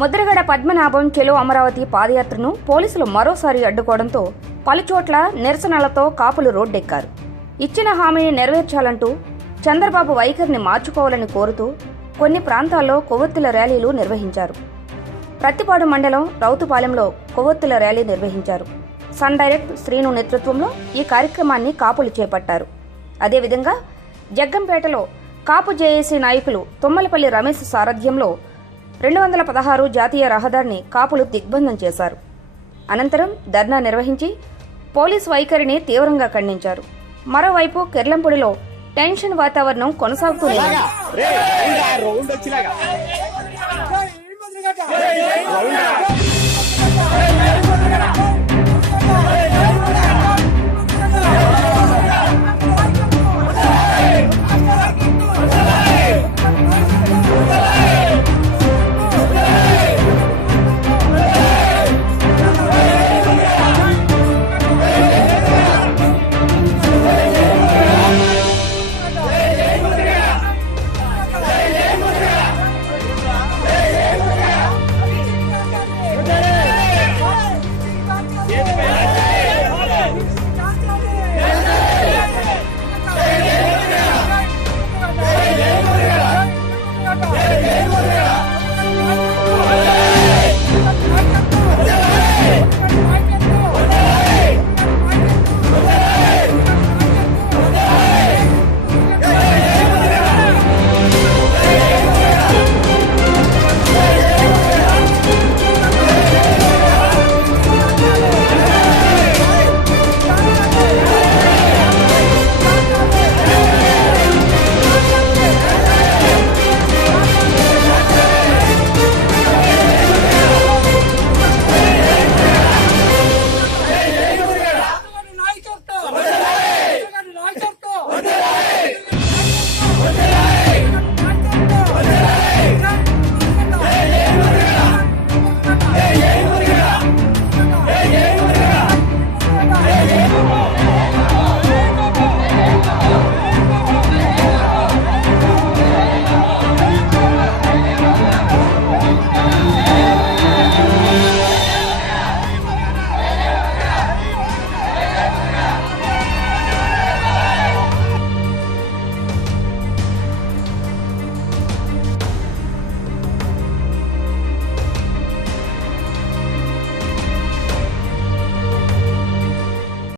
ముద్రగడ పద్మనాభం చెలో అమరావతి పాదయాత్రను పోలీసులు మరోసారి అడ్డుకోవడంతో పలుచోట్ల నిరసనలతో కాపులు రోడ్డెక్కారు. ఇచ్చిన హామీని నెరవేర్చాలంటూ చంద్రబాబు వైఖరిని మార్చుకోవాలని కోరుతూ కొన్ని ప్రాంతాల్లో కొవ్వొత్తుల ర్యాలీలు నిర్వహించారు. ప్రత్తిపాడు మండలం రౌతుపాలెంలో కొవ్వొత్తుల ర్యాలీ నిర్వహించారు. సన్ డైరెక్ట్ శ్రీను నేతృత్వంలో ఈ కార్యక్రమాన్ని కాపులు చేపట్టారు. అదేవిధంగా జగ్గంపేటలో కాపు జేఏసీ నాయకులు తుమ్మలపల్లి రమేష్ సారథ్యంలో 216 జాతీయ రహదారిని కాపులు దిగ్బంధం చేశారు. అనంతరం ధర్నా నిర్వహించి పోలీసు వైఖరిని తీవ్రంగా ఖండించారు. మరోవైపు కిర్లంపూడిలో టెన్షన్ వాతావరణం కొనసాగుతూనే